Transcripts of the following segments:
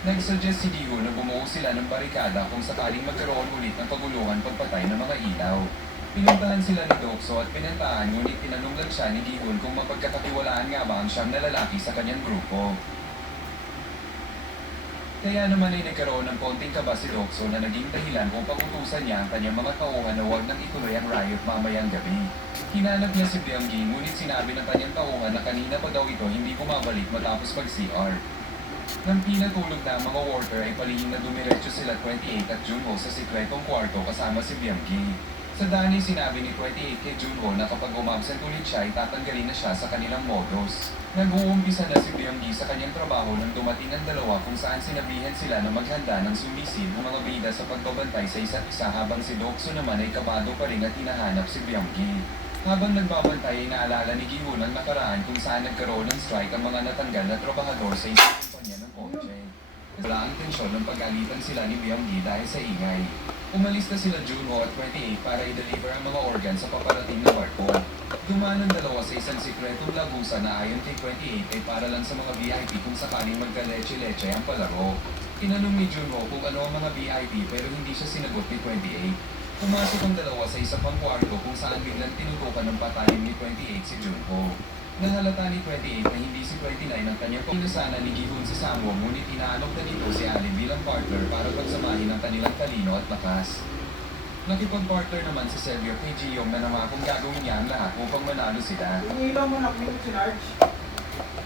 Nagsuggest si Diho na bumuo sila ng barikada kung sakaling magkaroon ulit ng paguluhan pagpatay ng mga ilaw. Pinuntahan sila ni Dokso at pinantahan ngunit tinanong lang siya ni Dihon kung mapagkakatiwalaan nga ba ang siyam na lalaki sa kanyang grupo. Kaya naman ay nagkaroon ng konting kaba si Dokso na naging dahilan upang utusan niya ang kanyang mga tauhan na huwag nang ituloy ang riot mamayang gabi. Hinanap niya si Byung-gi ngunit sinabi ng kanyang tauhan na kanina pa daw ito hindi bumabalik matapos mag-CR. Nang pinatulog na ang mga worker ay palihim na dumiretso sila 28 at Junho sa sikretong kwarto kasama si Byung-gi. Sa dani sinabi ni 28 kay Junho na kapag umabsent ulit siya ay tatanggalin na siya sa kanilang modus. Nag-uumpisa na si Byung-gi sa kanyang trabaho nang dumating ang dalawa kung saan sinabihan sila na maghanda ng sumisid ng mga bida sa pagbabantay sa isa't isa habang si Dokso naman ay kabado pa rin at hinahanap si Byung-gi. Habang nagbabantay ay naalala ni Gi-hoon ang nakaraan kung saan nagkaroon ng strike ang mga natanggal na trabahador sa isang kumpanya ng kotse. Wala ang tensyon ng pag-alitan sila ni Byung-gi dahil sa ingay. Umalis na sila Junho at 28 para i-deliver ang mga organ sa paparating na barko. Dumaan ang dalawa sa isang sikretong lagusan na ayon kay 28 ay para lang sa mga VIP kung sakaling magka-leche-leche ang palaro. Tinanong ni Junho kung ano ang mga VIP pero hindi siya sinagot ni 28. Pumasok ang dalawa sa isa pang kwarto kung saan biglang tinutukan ng patalim ni 28 si Junho. Nahalata ni 28 na hindi si 29 ang kanyang pinasana ni Gi-hoon si Samwoo ngunit inaalok na nito si Ali bilang partner para pagsamahin ang kanilang talino at lakas. Nakipag-partner naman si Xavier kay Ji-young na namakong gagawin niya ang lahat upang manalo sila. Yung ilaw mo na si Large.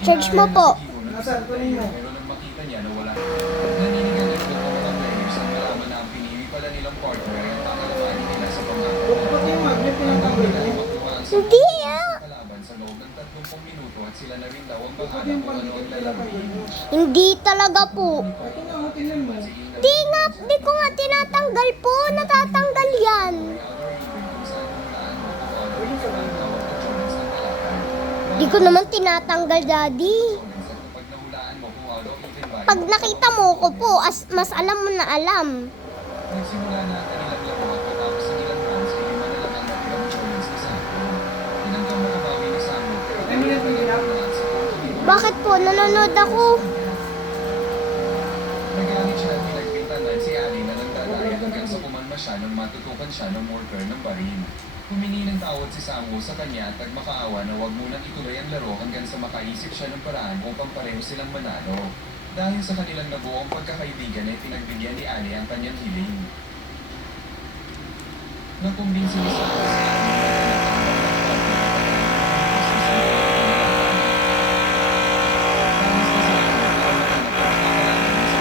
Charge mo po. Nasaan ko ninyo? Pero nang makita niya na wala. Naninigan ito ng mga players ang malaman na ang pinili pala nilang partner ay ang kakalabanin nila sa pangako. Pati yung magnet Hanggang pinatanggal nila ay mo. makuha ang Hindi, sa kalaban sa loob ng 30 minuto at sila na rin daw ang bahala kung ano ang lalaroin. Hindi talaga po. Pati nga ako tinan mo. Di nga, di ko nga tinatanggal po. Natatanggal yan. Di ko naman tinatanggal, Daddy. Pag nakita mo ko po, mas alam mo na alam. Nagsimula na ang kanilang laro at matapos ang ilang rounds ay lima na lang ang natirang challenge ni Sampo. Tinanggang makabawi ni Sampo pero Ay, minute mo nila. Bakit po? Nanonood ako. Nagalit siya at pinagpintanan si Ali na nagdadaya hanggang sa pumalma siya nang matutukan siya ng worker ng baril. Humingi ng tawad si Sampo sa kanya at nagmakaawa na huwag munang ituloy ang laro hanggang sa makaisip siya ng paraan upang pareho silang manalo. Dahil sa kanilang nabuong pagkakaibigan ay pinagbigyan ni Ali ang kanyang hiling. Nakumbinsi ni Sampo si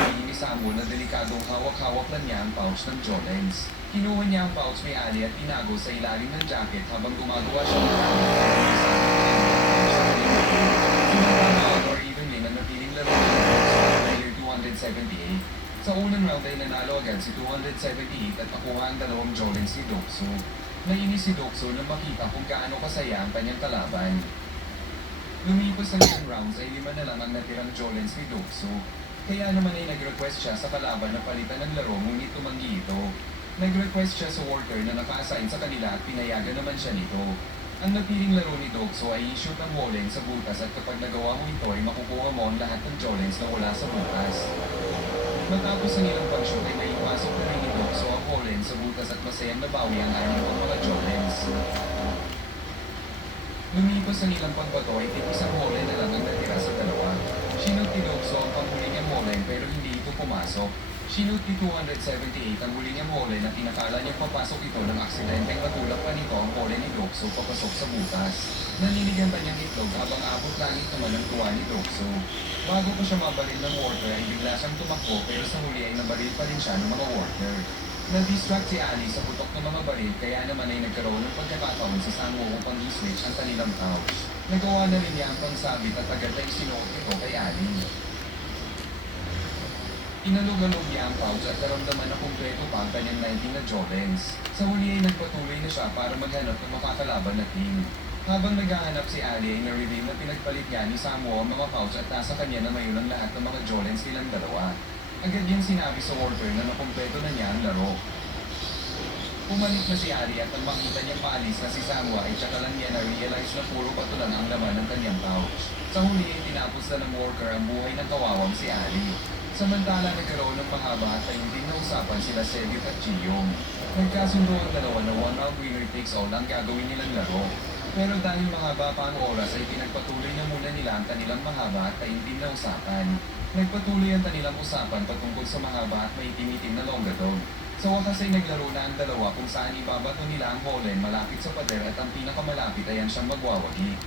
Ali ni Sampo na delikadong hawak-hawak lang niya ang pouch ng Jolens. Kinuha niya ang pouch ni Ali at tinago sa ilalim ng jacket habang gumagawa siya ng or evenly na natiling laro ng player 278. Sa unang round ay nanalo agad si 278 at nakuha ang dalawang Jolens ni Dokso. Nainis si Dokso nang makita kung gaano kasaya ang kanyang kalaban. Lumipas ang ilang rounds ay lima na lang ang natirang Jolens ni Dokso. Kaya naman ay nag-request siya sa kalaban na palitan ng laro ngunit tumanggi ito. Nag-request siya sa worker na naka-assign sa kanila at pinayagan naman siya nito. Ang napiling laro ni Dokso ay i-shoot ang Wolen sa butas at kapag nagawa mo ito ay makukuha mo ang lahat ng Jolens na wala sa butas. Matapos ang ilang pag-shoot ay naipasok na rin ni Dokso ang Wolen sa butas at masayang nabawi ang anim ng mga Jolens. Lumipas ang ilang pagbato ay isang Wolen na lang ang natira sa dalawa. Sinut ni Dokso ang panghuli niyang Wolen pero hindi ito pumasok. Sinut ni 278 ang huli niyang Wolen at inakala niyang papasok ito ng aksidenteng natulak pa nito ang Wolen ni Dokso papasok sa butas. Naninigan pa niyang itlog habang abot langit naman ang tuwa ni Dokso. Bago pa siya mabaril ng worker ay bigla siyang tumakbo pero sa huli ay nabaril pa rin siya ng mga worker. Na-distract si Ali sa putok ng mga baril kaya naman ay nagkaroon ng pagkakataon sa Samwoo upang i-switch ang kanilang pouch. Nagawa na rin niya ang pangsabit at agad ay sinuot ito kay Ali. Inalog-alog niya ang pouch at naramdaman na kumpleto pa ang kanyang 19 na Jolens. Sa huli ay nagpatuloy na siya para maghanap ng makakalaban na team. Habang naghahanap si Ali ay na-reveal na pinagpalit niya ni Samwoo ang mga pouch at nasa kanya na ngayon ang lahat ng mga Jolens nilang dalawa. Agad niyang sinabi sa worker na nakumpleto na niya ang laro. Pumalit na si Ali at nang makita niyang paalis na si Samwoo ay tsaka lang niya na-realize na puro bato lang ang laman ng kanyang pouch. Sa huli ay tinapos na ng worker ang buhay ng kawawang si Ali. Samantala nagkaroon ng mahaba at tayimtim na usapan sila Cedric at Giyong. Nagkasundo ang dalawa na one round winner takes all ang gagawin nilang laro. Pero dahil mahaba pa ang oras ay pinagpatuloy na muna nila ang kanilang mahaba at tayimtim na usapan. Nagpatuloy ang kanilang usapan patungkol sa mahaba at may itim na longgadog. Sa wakas ay naglaro na ang dalawa kung saan ibabato nila ang holen malapit sa pader at ang pinakamalapit ay ang siyang magwawagi.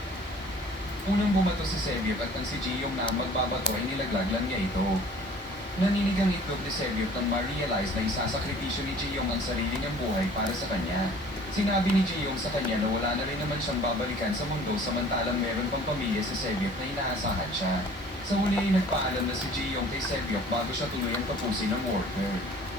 Unang bumato si Cedric at ang si Giyong na ang magbabato ay nilaglag lang niya ito. Naninig ang itlog ni Cedric nang ma-realize na isasakripisyo ni Giyong ang sarili niyang buhay para sa kanya. Sinabi ni Giyong sa kanya na wala na rin naman siyang babalikan sa mundo samantalang meron pang pamilya si Cedric na inaasahan siya. Sa huli ay nagpaalam na si Giyong kay Cedric bago siya tuluyang tapusin ang worker.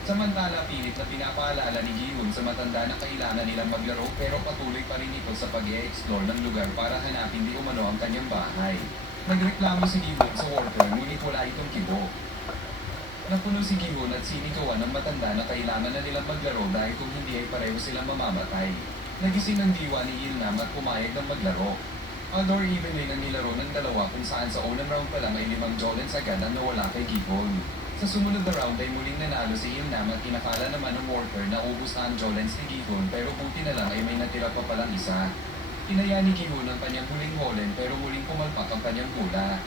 Samantala pilit na pinapaalala ni Gihun sa matanda na kailangan nilang maglaro pero patuloy pa rin ito sa pag-e-explore ng lugar para hanapin di umano ang kanyang bahay. Nagreklamo si Gihun sa worker ngunit wala itong kibo. Napuno si Gihun at sinikawan ng matanda na kailangan na nilang maglaro dahil kung hindi ay pareho silang mamamatay. Nagising ang diwa ni Ilnam at pumayag ng maglaro. Outdoor evenly ang nilaro ng dalawa kung saan sa unang round pa lang ay 5 Jolens agad ang nawala kay Gihun. Sa sumunod na round ay muling nanalo si Ilnam at kinakala naman ng worker na ubus na ang Jolens ni Gihun pero buti na lang ay may natira pa palang isa. Inaya ni Gihun ang kanyang huling holen pero muling pumalpak ang kanyang hula.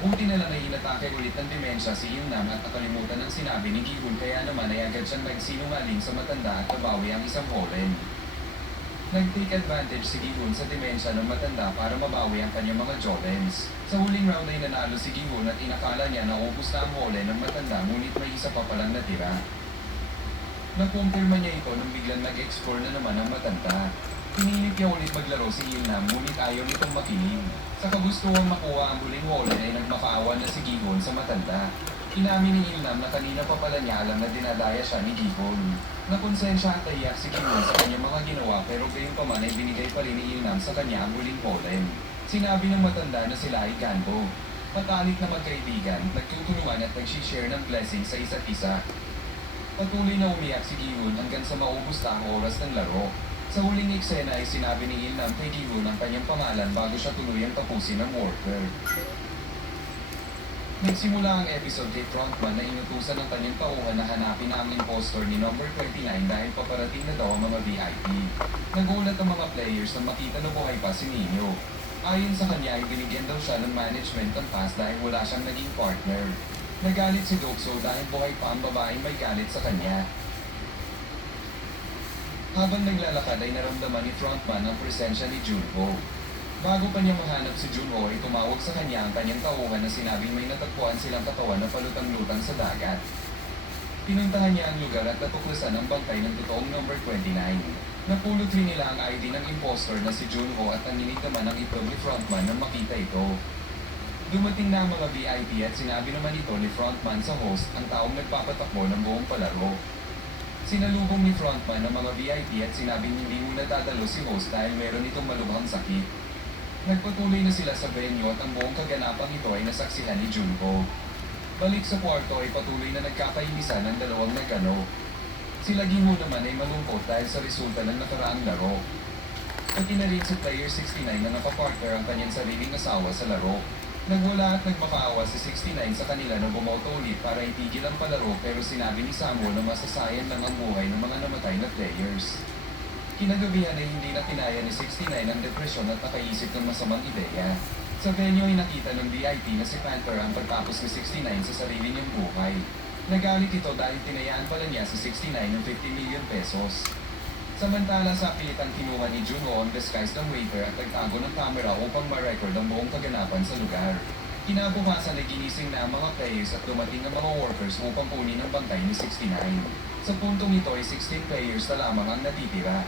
Buti na lang ay inatake ulit ng demensya si Ilnam at nakalimutan ang sinabi ni Gihun kaya naman ay agad siyang nagsinungaling sa matanda at nabawi ang isang holen. Nag-take advantage si Gihun sa demensya ng matanda para mabawi ang kanyang mga Jolens. Sa huling round ay nanalo si Gihun at inakala niya na ubus na ang holen ng matanda ngunit may isa pa palang natira. Nakumpirma niya ito nung biglang nag-explore na naman ang matanda. Pinilit niya ulit maglaro si Ilnam ngunit ayaw nitong makinig. Sa kagustuhan makuha ang huling holen ay nagmakaawa na si Gihun sa matanda. Inamin ni Ilnam na kanina pa pala niya alam na dinadaya siya ni Gihun. Nakonsensya at naiyak si Gihun sa kanyang mga ginawa pero gayon pa man ay binigay pa rin ni Ilnam sa kanya ang huling holen. Sinabi ng matanda na sila ay ganbo. Matalik na magkaibigan, nagtutulungan at nag-share ng blessing sa isa't isa. Patuloy na umiyak si Gihun hanggang sa maubos na ang oras ng laro. Sa huling eksena ay sinabi ni Ilnam kay Gihun ang kanyang pangalan bago siya tuluyang tapusin ng worker. Nagsimula ang episode kay Frontman na inutusan ng kanyang tauhan na hanapin ang impostor ni number 39 dahil paparating na daw ang mga VIP. Nagulat ang mga players na makita na buhay pa si Nino. Ayon sa kanya ay binigyan daw siya ng management ng pass dahil wala siyang naging partner. Nagalit si Dokso dahil buhay pa ang babaeng may galit sa kanya. Habang naglalakad ay naramdaman ni Frontman ang presensya ni Junho. Bago pa niya mahanap si Junho ay tumawag sa kanya ang kanyang tauhan na sinabing may natagpuan silang katawan na palutang-lutang sa dagat. Pinuntahan niya ang lugar at natuklasan ang bangkay ng totoong number 29. Napulot rin nila ang ID ng impostor na si Junho at nanginig naman ang itlog ni Frontman nang makita ito. Dumating na ang mga VIP at sinabi naman ito ni Frontman sa host ang taong nagpapatakbo ng buong palaro. Sinalubong ni Frontman ng mga VIP at sinabing hindi muna dadalo si host dahil meron itong malubhang sakit. Nagpatuloy na sila sa venue at ang buong kaganapang ito ay nasaksihan ni Junho. Balik sa kwarto ay patuloy na nagkakainisan ng dalawang nagano. Sila Ginho naman ay malungkot dahil sa resulta ng nakaraang laro. Pati na rin si player 69 na nakapartner ang kanyang sariling asawa sa laro. Nagwala at nagmakaawa si 69 sa kanila na bumoto ulit para itigil ang palaro pero sinabi ni Samuel na masasayang lang ang buhay ng mga namatay na players. Kinagabihan ay hindi na kinaya ni 69 ang depresyon at nakaisip ng masamang ideya. Sa venue ay nakita ng VIP na si Panther ang pagtapos ni 69 sa sarili niyang buhay. Nagalit ito dahil tinayaan pala niya si 69 ng 50 million pesos. Samantala sa pilitang kinuha ni Junho ang disguise ng waiter at nagtago ng camera upang ma-record ang buong kaganapan sa lugar. Kinabukasan ay ginising na ang mga players at dumating ang mga workers upang kunin ang bangkay ni 69. Sa puntong ito ay 16 players na lamang ang natitira.